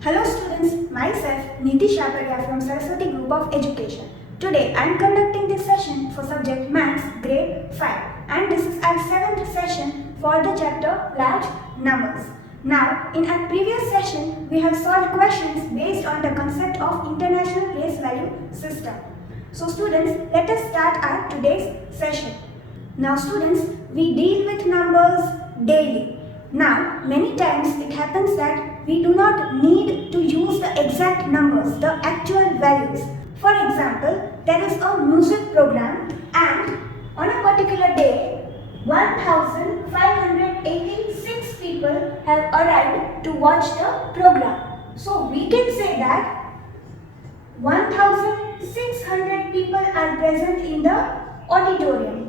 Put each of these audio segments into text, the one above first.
Hello students, myself Niti Shakaria from Saraswati Group of Education. Today I am conducting this session for subject Maths grade 5 and this is our 7th session for the chapter Large Numbers. Now in our previous session we have solved questions based on the concept of International Place Value System. So students, let us start our today's session. Now students, we deal with numbers daily. Now many times it happens that we do not need to use the exact numbers, the actual values. For example, there is a music program and on a particular day, 1586 people have arrived to watch the program. So we can say that 1600 people are present in the auditorium.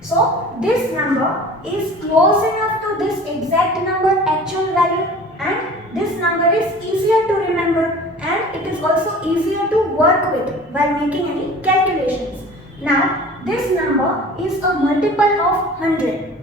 So this number is close enough to this exact number actual value, and this number is easier to remember and it is also easier to work with while making any calculations. Now this number is a multiple of 100.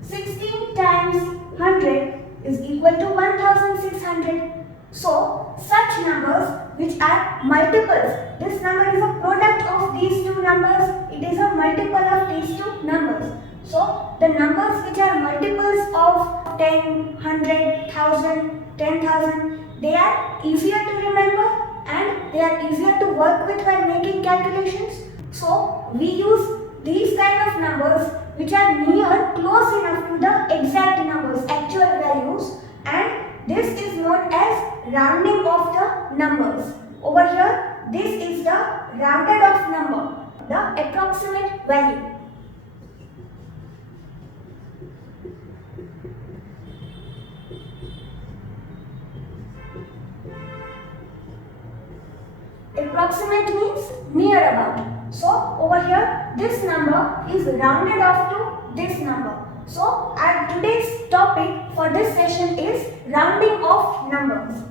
16 times 100 is equal to 1600. So such numbers which are multiples, this number is a product of these two numbers, it is a multiple of these two numbers. So the numbers which are multiples of 10, 100, 1000, 10,000, they are easier to remember and they are easier to work with while making calculations. So we use these kind of numbers which are near close enough to the exact numbers, actual values, and this is known as rounding of the numbers. Over here, this is the rounded off number, the approximate value. Approximate means near about. So over here, this number is rounded off to this number. So our today's topic for this session is rounding off numbers.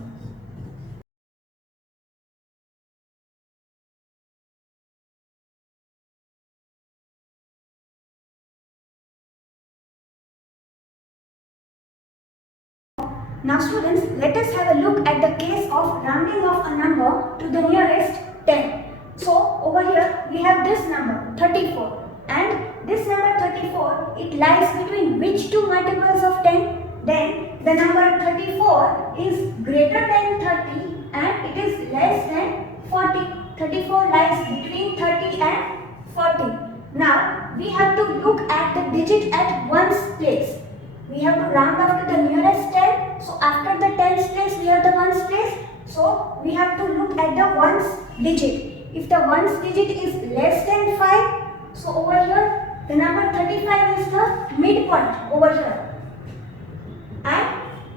Now students, let us have a look at the case of rounding off a number to the nearest 10. So over here we have this number 34 and this number 34, it lies between which two multiples of 10? Then the number 34 is greater than 30 and it is less than 40. 34 lies between 30 and 40. Now we have to look at the digit at ones place. We have to round off to the nearest 10. So after the tens place we have the ones place. So we have to look at the ones digit. If the ones digit is less than 5, so over here the number 35 is the midpoint over here. And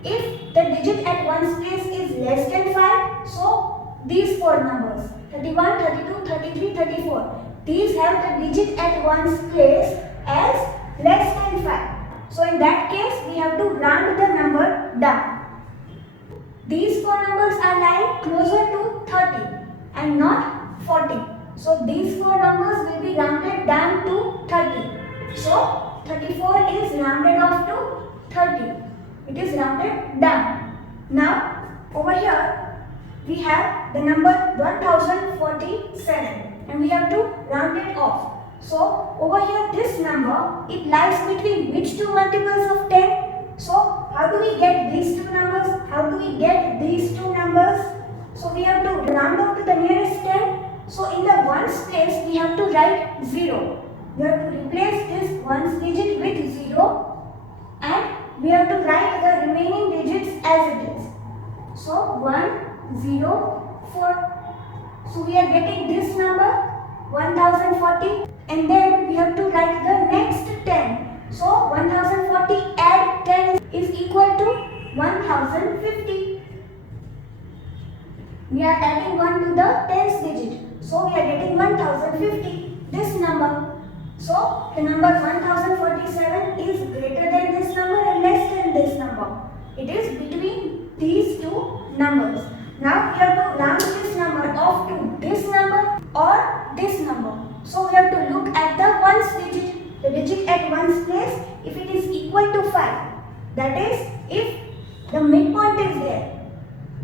if the digit at ones place is less than 5, so these four numbers 31, 32, 33, 34, these have the digit at ones place as less than 5. So in that case, we have to round the number down. These four numbers are lying closer to 30 and not 40. So these four numbers will be rounded down to 30. So 34 is rounded off to 30. It is rounded down. Now over here we have the number 1047 and we have to round it off. So over here this number, it lies between which two multiples of 10? So how do we get these two numbers? How do we get these two numbers? So we have to round off to the nearest 10. So in the ones place we have to write 0. We have to replace this ones digit with 0 and we have to write the remaining digits as it is. So 1, 0, 4. So we are getting this number 1040. And then we have to write the next 10. So 1040 add 10 is equal to 1050. We are adding 1 to the tens digit. So we are getting 1050. This number. So the number 1047 is greater than this number and less than this number. It is between these two numbers. Now we have to round this number off to this number or this number. So we have to look at the ones digit, the digit at ones place. If it is equal to 5, that is if the midpoint is there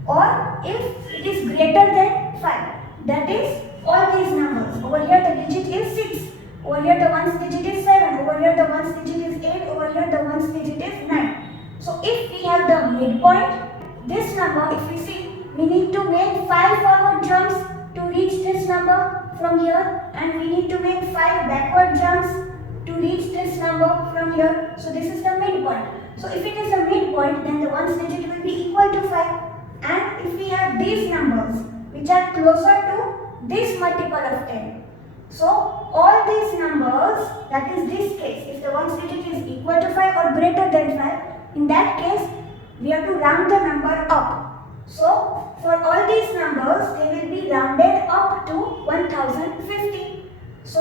or if it is greater than 5, that is all these numbers. Over here the digit is 6, over here the ones digit is 7, over here the ones digit is 8, over here the ones digit is 9. So if we have the midpoint, this number, if we see, we need to make 5 forward jumps to reach this number from here, and we need to make 5 backward jumps to reach this number from here. So this is the midpoint. So if it is a midpoint, then the ones digit will be equal to 5. And if we have these numbers which are closer to this multiple of 10, so all these numbers, that is this case, if the ones digit is equal to 5 or greater than 5, in that case we have to round the number up. So for all these numbers, they will be rounded up to 1050. So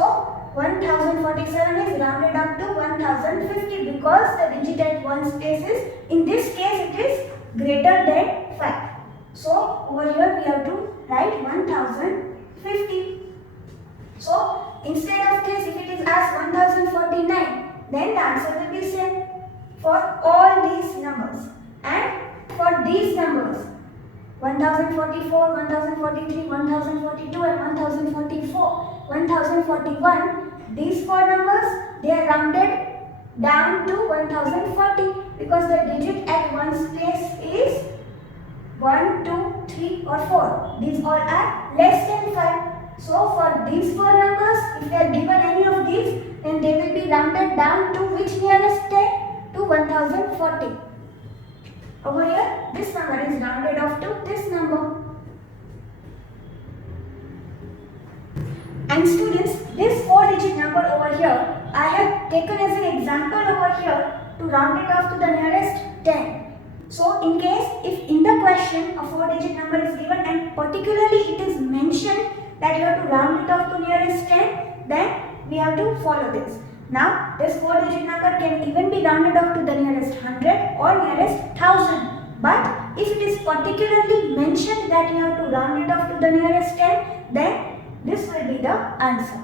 1047 is rounded up to 1050 because the digit at ones place is, in this case it is greater than 5. So over here we have to write 1050. So instead of this, if it is as 1049, then the answer will be same for all these numbers. And for these numbers, 1044, 1043, 1042 and 1044, 1041, these 4 numbers, they are rounded down to 1040 because the digit at ones place is 1, 2, 3 or 4. These all are less than 5. So for these 4 numbers, if we are given any of these, then they will be rounded down to which nearest 10? To 1040. Over here, this number is rounded off to this number. And students, this 4-digit number over here, I have taken as an example over here to round it off to the nearest 10. So in case if in the question a 4-digit number is given and particularly it is mentioned that you have to round it off to nearest 10, then we have to follow this. Now this 4-digit number can even be rounded off to the nearest 100 or nearest 1000. But if it is particularly mentioned that you have to round it off to the nearest 10, then this will be the answer.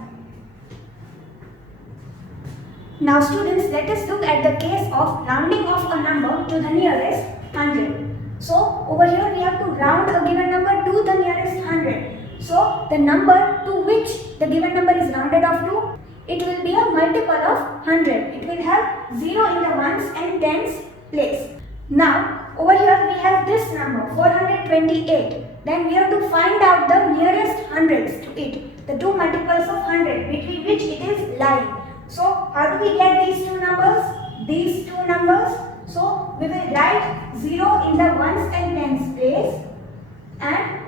Now students, let us look at the case of rounding off a number to the nearest 100. So over here we have to round a given number to the nearest 100. So the number to which the given number is rounded off to, it will be a multiple of 100. It will have 0 in the ones and tens place. Now over here we have this number 428. Then we have to find out the nearest hundreds to it, the two multiples of 100 between which it is lying. So how do we get these two numbers? These two numbers. So we will write 0 in the ones and tens place, and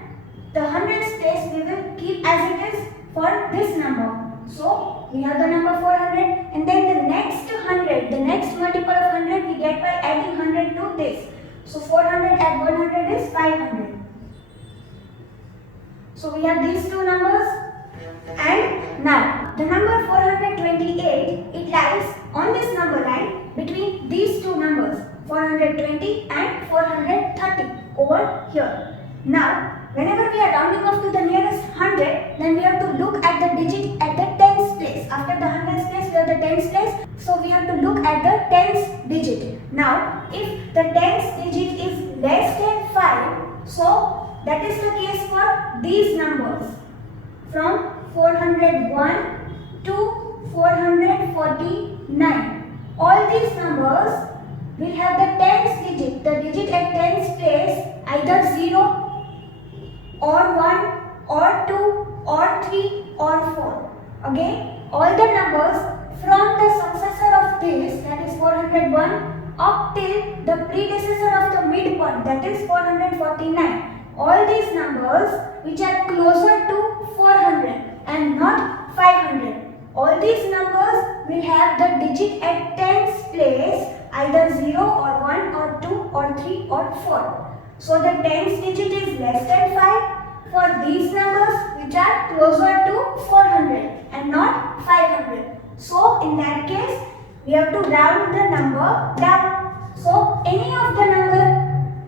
the hundreds place we will keep as it is for this number. So we have the number 400, and then the next 100, the next multiple of 100 we get by adding 100 to this. So 400 add 100 is 500. So we have these two numbers, and now the number 428, it lies on this number line between these two numbers 420 and 430 over here. Now whenever we are rounding off to the nearest 100, then we have to look at the digit at the tens place. After the hundreds place, we have the tens place. So we have to look at the tens digit. Now, if the tens digit is less than 5, so that is the case for these numbers from 401 to 449. All these numbers will have the tens digit. The digit at tens place either 0 or 1 or 2 or 3 or 4. Again, all the numbers from the successor of this, that is 401, up till the predecessor of the midpoint, that is 449. All these numbers which are closer to 400 and not 500. All these numbers will have the digit at tens place either 0 or 1 or 2 or 3 or 4. So the tens digit is less than 5 for these numbers which are closer to 400 and not 500. So in that case, we have to round the number down. So any of the number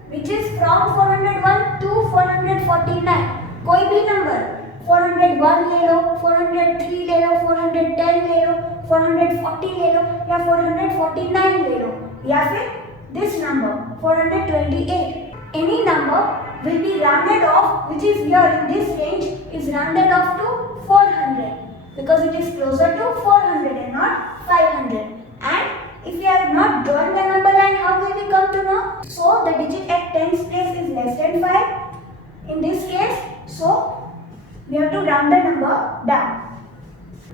which is from 401 to 449, कोई भी number 401 ले लो, 403 ले लो, 410 ले लो, 440 ले लो या 449 ले लो, या फिर this number 428. Any number will be rounded off which is here in this range is rounded off to 400 because it is closer to 400 and not 500. And if we have not drawn the number line, how will we come to know? So the digit at tens place is less than 5 in this case. So we have to round the number down.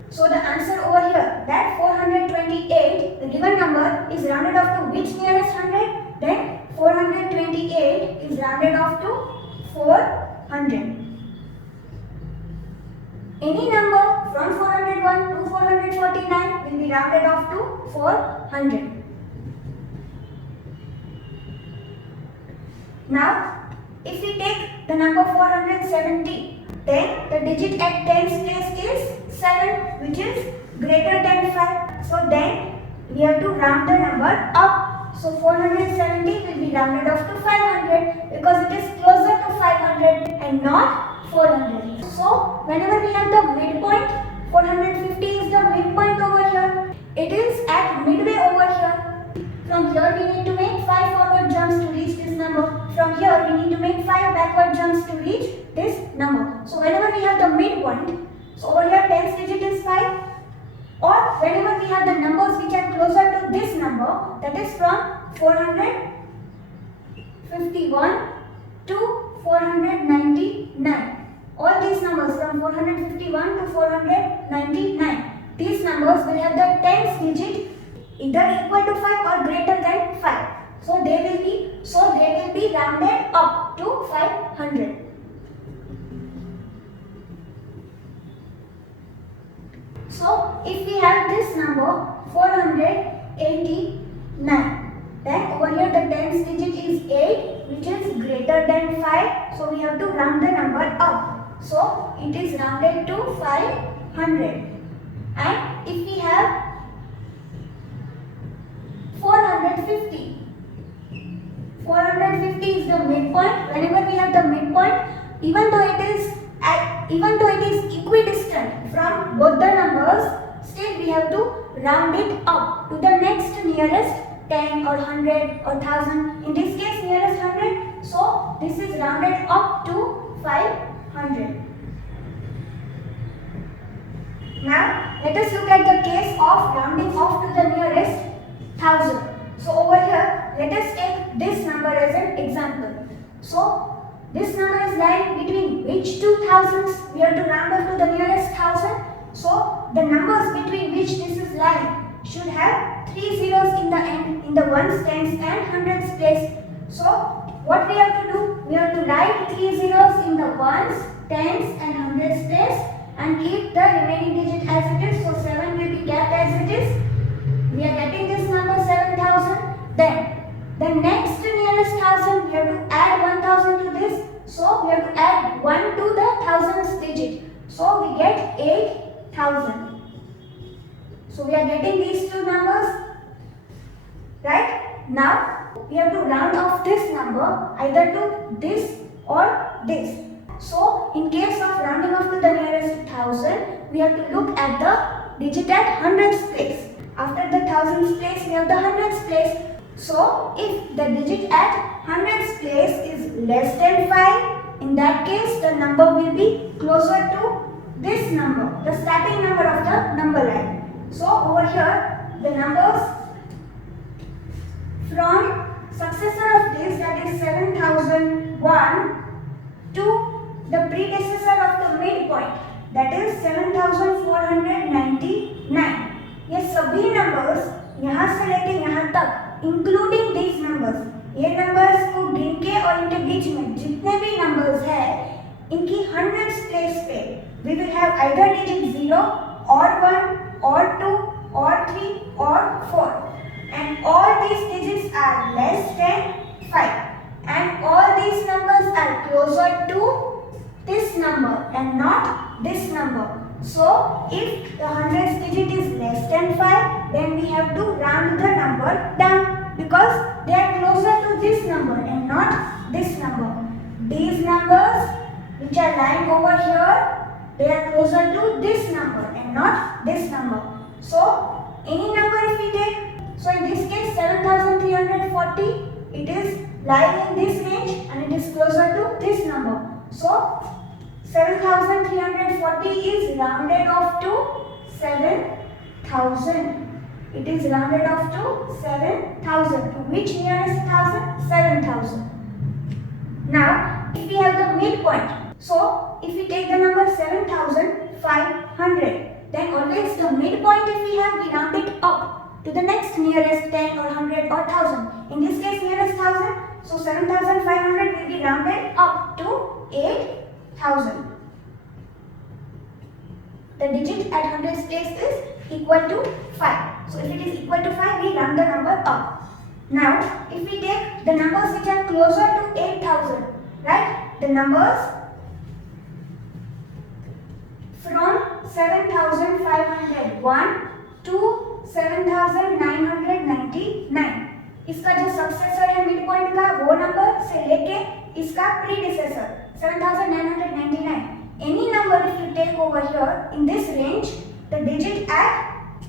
So the answer over here, that 428, the given number is rounded off to which nearest 100? Then 428 is rounded off to 400. Any number from 401 to 449 will be rounded off to 400. Now, if we take the number 470, then the digit at tens place is 7, which is greater than 5. So then we have to round the number up. So 470 will be rounded off to 500 because it is closer to 500 and not 400. So whenever we have the midpoint, 450 is the midpoint over here. It is at midway over here. From here we need to make 5 forward jumps to reach this number. From here we need to make 5 backward jumps to reach this number. So whenever we have the midpoint, so over here tens digit is 5, or whenever we have the numbers which are closer to this number, that is from 451 to 499. All these numbers from 451 to 499, these numbers will have the tens digit either equal to 5 or greater than 5. So they will be rounded up to 500. So if we have this number 489, then over here the tens digit is 8, which is greater than 5. So we have to round the number up. So it is rounded to 500. And if we have 450, 450 is the midpoint. Whenever we have the midpoint, even though it is equidistant from both the numbers, still we have to round it up to the next nearest 10 or 100 or 1000. In this case, nearest 100. So this is rounded up to 500. Now let us look at the case of rounding off to the nearest 1000. So over here, let us take this number as an example. So this number is lying between which two thousands? We have to round up to the nearest 1000. So the numbers between which this is lying should have 3 zeros in the end, in the ones, tens and hundreds place. So what we have to do? We have to write 3 zeros in the ones, tens and hundreds place and keep the remaining digit as it is. So 7 will be kept as it is. We are getting this number 7000. Then the next nearest 1000, we have to add 1000 to this. So we have to add 1 to the thousands digit. So we get 8000. So we are getting these two numbers. Right? Now we have to round off this number either to this or this. So in case of rounding off to the nearest 1000, we have to look at the digit at hundreds place. After the thousands place, we have the hundreds place. So if the digit at hundreds place is less than 5, in that case the number will be closer to this number, the starting number of the number line. So over here the numbers from successor of this, that is 7001, to the predecessor of the midpoint, that is 7499. ये सभी numbers यहाँ से लेके यहाँ तक including these numbers, ये numbers को गिन के और इनके बीच में जितने भी नंबर्स है इनकी हंड्रेड्स प्लेस पे we will have either digit 0 or 1 or 2 or 3 or 4, and all these digits are less than 5, and all these numbers are closer to this number and not this number. So if the hundreds digit is less than 5, then we have to round the number down because they are closer to this number and not this number. These numbers which are lying over here, they are closer to this number and not this number. So any number if we take, So in this case 7340, it is lying in this range and it is closer to this number. So 7340 is rounded off to 7000. It is rounded off to 7000. To which nearest thousand? 7000. Now, if we have the midpoint, so if we take the number 7500, then always the midpoint if we have, we round it up to the next nearest 10 or 100 or 1000. In this case, nearest 1000. So 7500 will be rounded up to 8000. The digit at hundreds place is equal to 5. So if it is equal to 5, we round the number up. Now, if we take the numbers which are closer to 8000, right? The numbers from 7501 to 7999. इसका जो successor है mid point का वो number से लेके इसका predecessor 7999. Any number if you take over here in this range, the digit at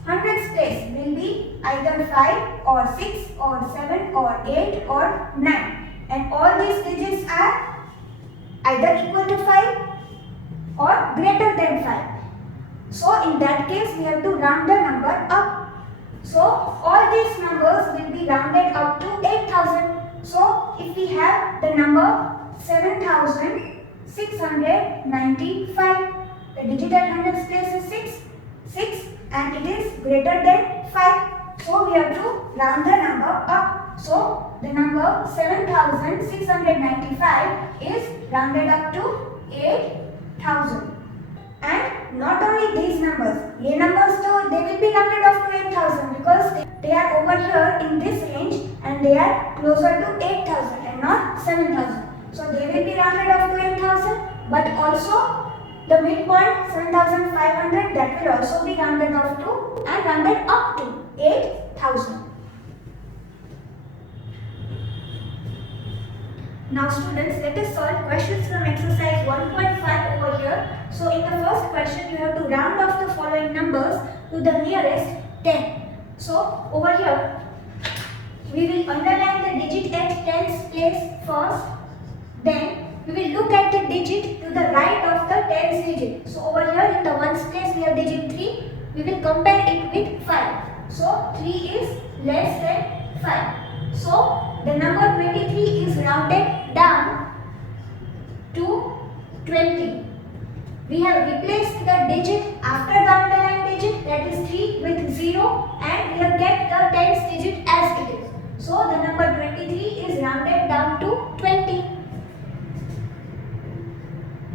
hundreds place will be either 5 or 6 or 7 or 8 or 9, and all these digits are either equal to 5 or greater than 5. So in that case we have to round the number up. So all these numbers will be rounded up to 8000. So if we have the number 7695, the digit at hundreds place is 6 and it is greater than 5. So we have to round the number up. So the number 7695 is rounded up to 8000. And not only these numbers, ये numbers तो they will be rounded off to 8000 because they are over here in this range and they are closer to 8000 and not 7000. So they will be rounded off to 8000, but also the midpoint 7500, that will also be rounded off to and rounded up to 8000. Now students, let us solve questions from exercise 1.5 over here. So in the first question you have to round off the following numbers to the nearest 10. So over here we will underline the digit at tens place first. Then we will look at the digit to the right of the tens digit. So over here in the ones place we have digit 3. We will compare it with 5. So 3 is less than 5. So the number 23 is rounded down to 20. We have replaced the digit after the underlined digit, that is 3, with 0, and we have kept the tens digit as it is. So the number 23 is rounded down to 20.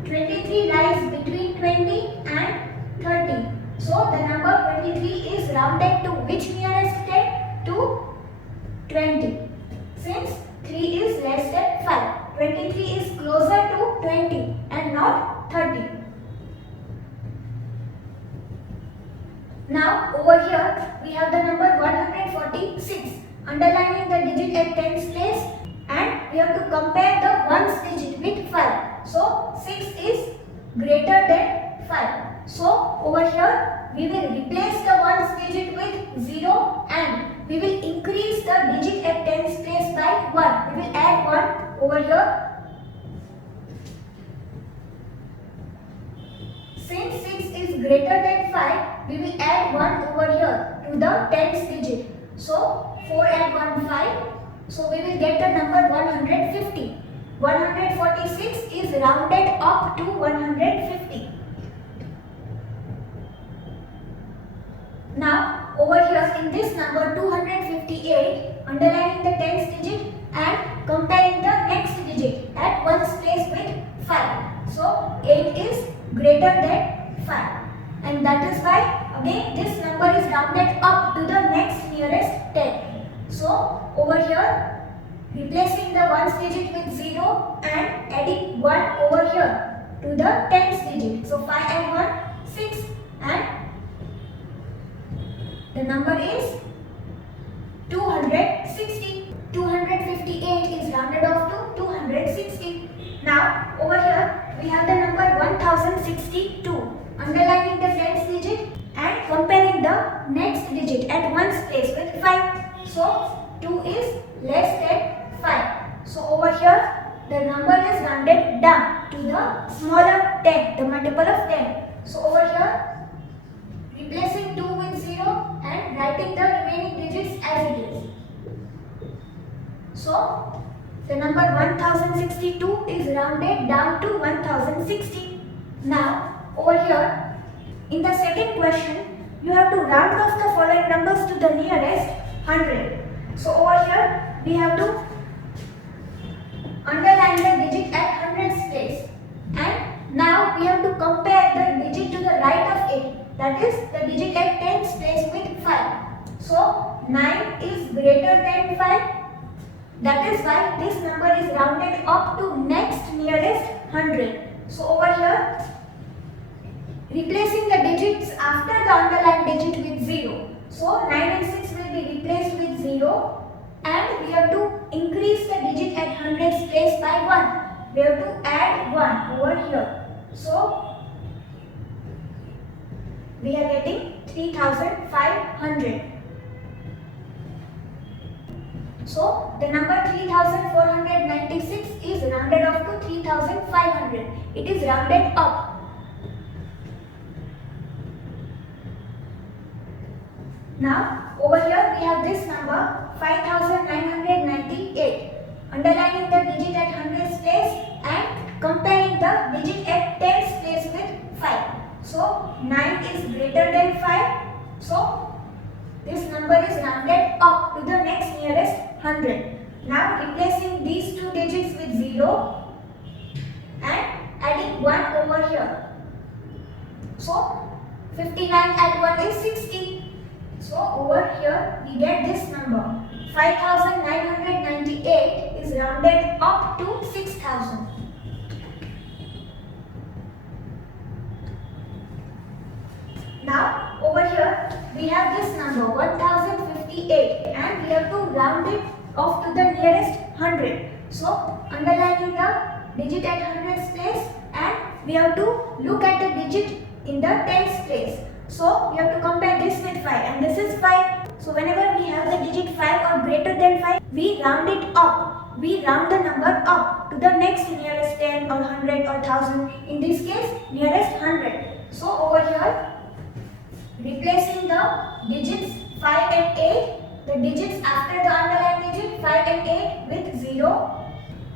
23 lies between 20 and 30. So the number 23 is rounded to which nearest 10? To 20. Since 3 is less than 5, 23 is closer to 20 and not 30. Now over here we have the number 146, underlining the digit at tens place, and we have to compare the ones digit with 5. So 6 is greater than 5. So over here we will replace the ones digit with 0 and we will increase the digit at tens place by 1. We will add 1 over here. Since 6 is greater than 5, we will add 1 over here to the tens digit. So 4 add 1, 5. So we will get the number 150. 146 is rounded up to 150. Now over here in this number 258, underlining the tens digit and comparing the next digit at ones place with 5. So 8 is greater than 5, and that is why again this number is rounded up to the next nearest 10. So over here replacing the ones digit with 0 and adding 1 over here to the tens digit. So 5 and 1, 6, and the number is 260. 258 is rounded off to 260. Now over here we have the number 1062, underlining the tens digit and comparing the next digit at ones place with 5. So 2 is less than 5. So over here the number is rounded down to the smaller 10, the multiple of 10. So over here replacing 2 with 0 and writing the remaining digits as it is. So the number 1062 is rounded down to 1060. Now over here in the second question you have to round off the following numbers to the nearest 100. So over here we have to underline the digit at 100's place, and now we have to compare the digit to the right of it, that is the digit at 10's place with 5. So 9 is greater than 5, that is why this number is rounded up to next nearest 100. So over here replacing the digits after the underlined digit with 0. So 9 and 6 will be replaced with 0, and we have to increase the digit at 100's place by 1. We have to add 1 over here. So we are getting 3500. So the number 3496 is rounded off to 3500. It is rounded up. Now over here we have this number 5998. Underlining the digit at 100's place and comparing the digit at 10's place with 5. So 9 is greater than 5. So this number is rounded up to the next nearest 100. Now replacing these two digits with 0 and adding 1 over here. So 59 at 1 is 60. So over here we get this number 5998 is rounded up to 6000. Now over here we have this number 1058 and we have to round it off to the nearest 100. So underlining the digit at 100's place, and we have to look at the digit in the 10's place. So we have to compare this with 5, and this is 5. So whenever we have the digit 5 or greater than 5, we round it up. We round the number up to the next nearest 10 or 100 or 1000. In this case, nearest 100. So over here, replacing the digits 5 and 8, the digits after the underlined digit 5 and 8 with 0.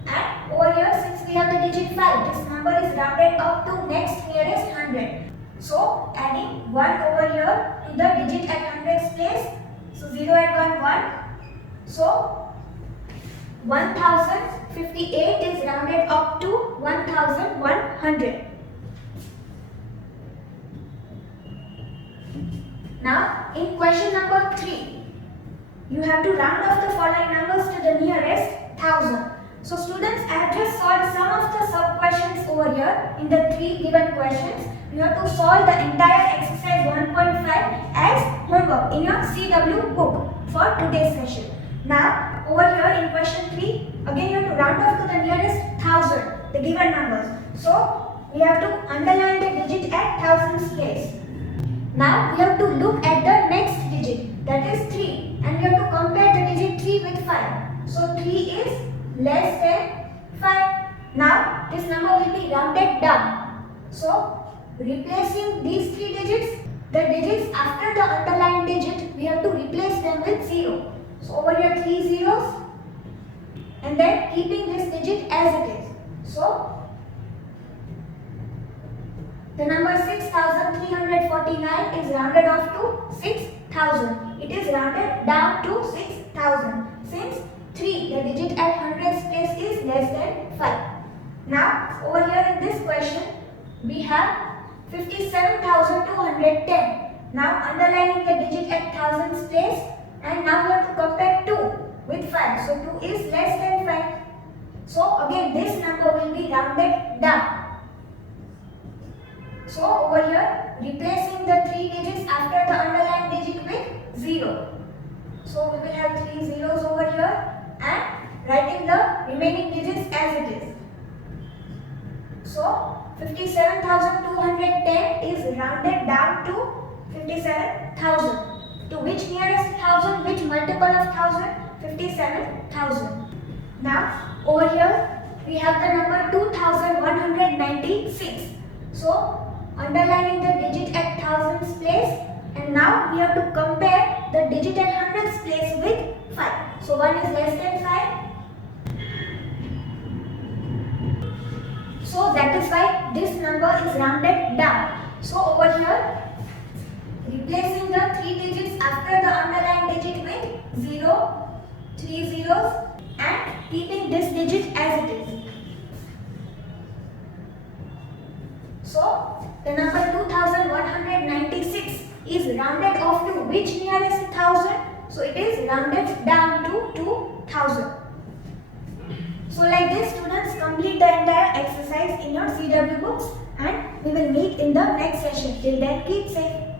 And over here, since we have the digit 5, this number is rounded up to next nearest 100. So adding 1 over here to the digit at 100's place. So 0 and 1, 1. So 1058 is rounded up to 1100. Now in question number 3, you have to round off the following numbers to the nearest 1000. So students, I have just solved some of the sub questions over here in the 3 given questions. You have to solve the entire exercise 1.5 as homework in your CW book for today's session. Now over here in question 3, again you have to round off to the nearest 1000, the given numbers. So we have to underline the digit at 1000's place. Now we have to look at the next digit, that is 3, and we have to compare the digit 3 with 5. So 3 is less than 5. Now this number will be rounded down. So replacing these 3 digits, the digits after the underlined digit, we have to replace them with 0. So over here 3 zeros, and then keeping this digit as it is. So the number 6349 is rounded off to 6000. It is rounded down to 6000 since 3, the digit at 100's place, is less than 5. Now over here in this question we have 57,210. Now underlining the digit at 1000's place, and now we have to compare 2 with 5. So 2 is less than 5. So again this number will be rounded down. So over here replacing the 3 digits after the underlined digit with 0. So we will have 3 zeros over here and writing the remaining digits as it is. So 57,210 is rounded down to 57,000. to which nearest thousand, which multiple of thousand? 57,000. Now over here we have the number 2196. So underlining the digit at thousands place, and now we have to compare the digit at hundreds place with 5. So 1 is less than 5. So that is why this number is rounded down. So over here, replacing the 3 digits after the underlined digit with 0, 3 zeros, and keeping this digit as it is. So the number 2196 is rounded off to which nearest thousand? So it is rounded down to 2000. So like this, students, complete the entire exercise in your CW books, and we will meet in the next session. Till then, keep safe.